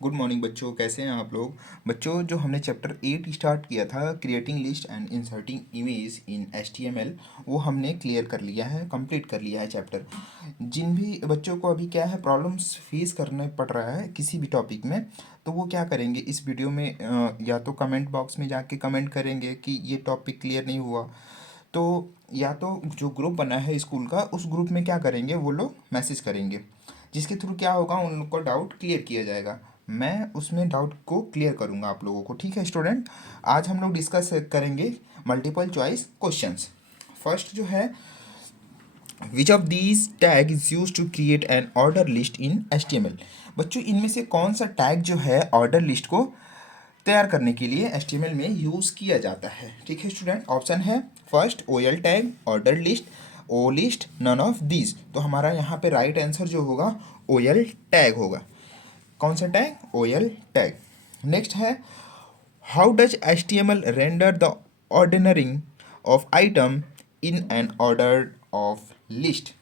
Good morning बच्चों, कैसे हैं आप लोग। बच्चों, जो हमने चैप्टर 8 स्टार्ट किया था, creating list and inserting image in HTML, वो हमने क्लियर कर लिया है, कंप्लीट कर लिया है चैप्टर। जिन भी बच्चों को अभी क्या है, प्रॉब्लम्स फेस करना पड़ रहा है किसी भी टॉपिक में, तो वो क्या करेंगे इस वीडियो में, या तो कमेंट बॉक्स में जाके कमेंट करेंगे कि ये टॉपिक क्लियर नहीं हुआ, तो या तो जो ग्रुप बना है स्कूल का, उस ग्रुप में क्या करेंगे, वो लोग मैसेज करेंगे, जिसके थ्रू क्या होगा, उन लोग को डाउट क्लियर किया जाएगा। मैं उसमें डाउट को क्लियर करूंगा आप लोगों को। ठीक है स्टूडेंट, आज हम लोग डिस्कस करेंगे मल्टीपल चॉइस क्वेश्चंस। फर्स्ट जो है, which of these tag is use to create an order list in HTML। बच्चों, इनमें से कौन सा टैग जो है ऑर्डर लिस्ट को तैयार करने के लिए HTML में यूज़ किया जाता है। ठीक है स्टूडेंट, ऑप्शन है first OL tag, order list, O list, none of these. तो हमारा यहाँ पे राइट आंसर जो होगा OL टैग होगा। कौन सा टैग? OL tag. नेक्स्ट है, how does HTML render the ordering of item in an order of list.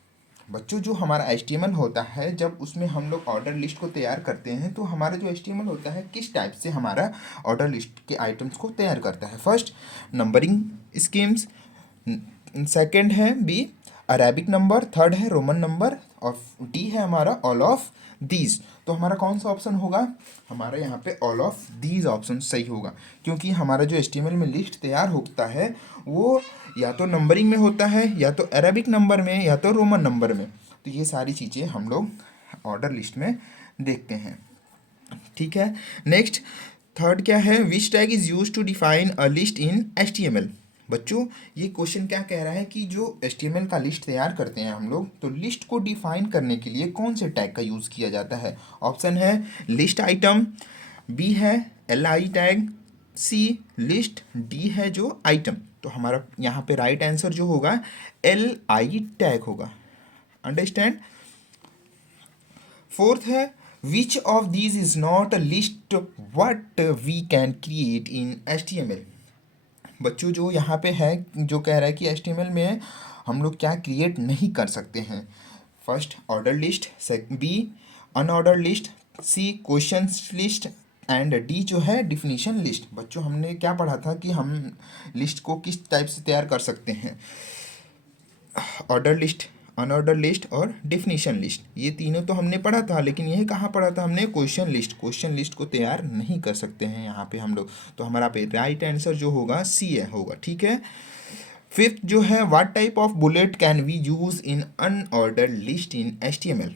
बच्चों, जो हमारा HTML होता है, जब उसमें हम लोग ऑर्डर लिस्ट को तैयार करते हैं, तो हमारा जो HTML होता है किस टाइप से हमारा ऑर्डर लिस्ट के आइटम्स को तैयार करता है। First, numbering schemes. सेकंड है बी, अरेबिक नंबर। थर्ड है रोमन नंबर। और डी है हमारा ऑल ऑफ दीज। तो हमारा कौन सा ऑप्शन होगा? हमारा यहाँ पे ऑल ऑफ दीज ऑप्शन सही होगा, क्योंकि हमारा जो HTML में लिस्ट तैयार होता है वो या तो नंबरिंग में होता है, या तो अरेबिक नंबर में, या तो रोमन नंबर में। तो ये सारी चीज़ें हम लोग ऑर्डर लिस्ट में देखते हैं। ठीक है, नेक्स्ट थर्ड क्या है, which tag is use to define a list in HTML। बच्चों, ये क्वेश्चन क्या कह रहा है कि जो HTML का लिस्ट तैयार करते हैं हम लोग, तो लिस्ट को डिफाइन करने के लिए कौन से टैग का यूज़ किया जाता है। ऑप्शन है लिस्ट आइटम, बी है LI टैग, सी लिस्ट, डी है जो आइटम। तो हमारा यहाँ पे राइट आंसर जो होगा LI टैग होगा। अंडरस्टैंड। फोर्थ है, which of these is not a list what we can create in HTML। बच्चों, जो यहाँ पे है, जो कह रहा है कि HTML में हम लोग क्या क्रिएट नहीं कर सकते हैं। First order list, B unordered list, C question list, and D जो है डिफिनीशन लिस्ट। बच्चों, हमने क्या पढ़ा था कि हम लिस्ट को किस टाइप से तैयार कर सकते हैं। ऑर्डर लिस्ट, अनऑर्डर लिस्ट और डिफिनीशन लिस्ट, ये तीनों तो हमने पढ़ा था, लेकिन यह कहाँ पढ़ा था हमने? Question list. क्वेश्चन लिस्ट को तैयार नहीं कर सकते हैं यहाँ पे हम लोग। तो हमारा पे राइट आंसर जो होगा सी है होगा। ठीक है। फिफ्थ जो है, what type of bullet can we use in unordered list in HTML।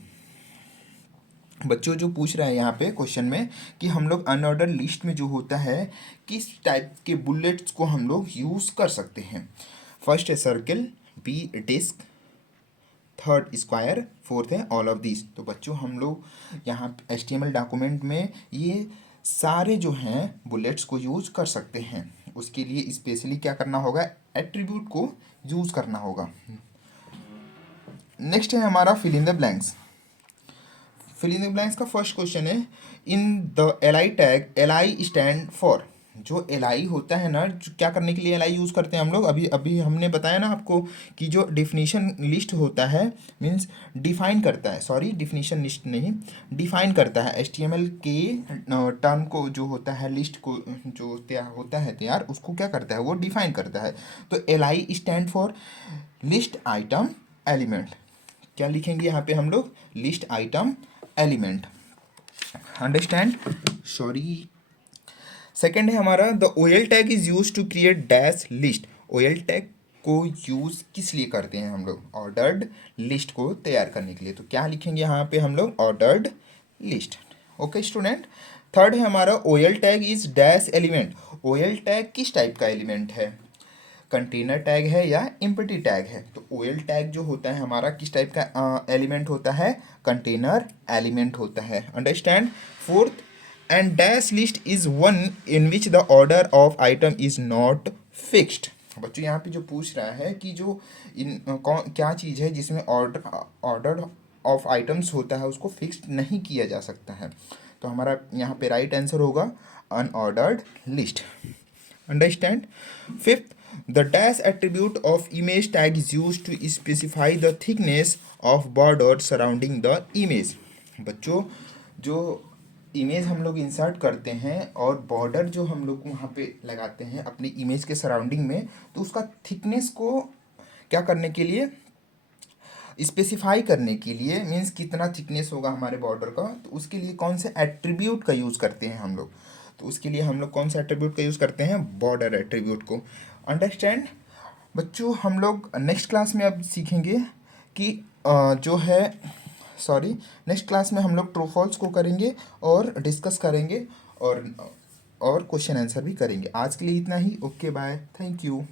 बच्चों, जो पूछ रहा है यहाँ पे क्वेश्चन में कि हम लोग अनऑर्डर लिस्ट में जो होता है, किस टाइप के बुलेट्स को हम लोग यूज़ कर सकते हैं। फर्स्ट है circle, B disc, third square, fourth है ऑल ऑफ दिस। तो बच्चों, हम लोग यहाँ HTML डॉक्यूमेंट में ये सारे जो हैं बुलेट्स को यूज़ कर सकते हैं। उसके लिए स्पेशली क्या करना होगा? एट्रीब्यूट को यूज़ करना होगा। नेक्स्ट है हमारा fill in the blanks. Fill in the blanks का फर्स्ट क्वेश्चन है, in the LI tag, LI stand for. जो LI होता है ना, जो क्या करने के लिए LI यूज़ करते हैं हम लोग, अभी अभी हमने बताया ना आपको कि जो डिफिनीशन लिस्ट होता है, मीन्स डिफाइन करता है, सॉरी डिफिनीशन लिस्ट नहीं, डिफाइन करता है HTML के टर्म को, जो होता है लिस्ट को, जो तैयार होता है तैयार, उसको क्या करता है, वो डिफाइन करता है। तो LI stand for list item element. क्या लिखेंगे यहाँ पे हम लोग? List item element. Understand, sorry. Second है हमारा, the OL tag is use to create dash list. OL tag को यूज किस लिए करते हैं हम लोग? ऑर्डर्ड लिस्ट को तैयार करने के लिए। तो क्या लिखेंगे यहाँ पे हम लोग? Ordered list. Okay student. Third है हमारा, OL tag is dash element. OL tag किस टाइप का एलिमेंट है? कंटेनर टैग है या एम्प्टी टैग है? तो OL टैग जो होता है हमारा किस टाइप का एलिमेंट होता है? कंटेनर एलिमेंट होता है। Understand. Fourth, and dash list is one in which the order of item is not fixed. बच्चों, यहाँ पे जो पूछ रहा है कि जो क्या चीज़ है जिसमें ऑर्डर ऑफ आइटम्स होता है, उसको फिक्स्ड नहीं किया जा सकता है। तो हमारा यहाँ पे राइट आंसर होगा unordered list. Understand? Fifth, the dash attribute of image tag is used to specify the thickness of border surrounding the image. बच्चों, जो इमेज हम लोग इंसर्ट करते हैं और बॉर्डर जो हम लोग वहाँ पे लगाते हैं अपनी इमेज के सराउंडिंग में, तो उसका थिकनेस को क्या करने के लिए, स्पेसिफाई करने के लिए, मीन्स कितना थिकनेस होगा हमारे बॉर्डर का, तो उसके लिए कौन से एट्रीब्यूट का यूज़ करते हैं हम लोग। तो उसके लिए हम लोग कौन से एट्रीब्यूट का यूज़ करते हैं, बॉर्डर एट्रीब्यूट को। अंडरस्टैंड बच्चों, हम लोग नेक्स्ट क्लास में अब सीखेंगे कि जो है, सॉरी, नेक्स्ट क्लास में हम लोग ट्रू फॉल्स को करेंगे और डिस्कस करेंगे और क्वेश्चन आंसर भी करेंगे। आज के लिए इतना ही। Okay bye, thank you.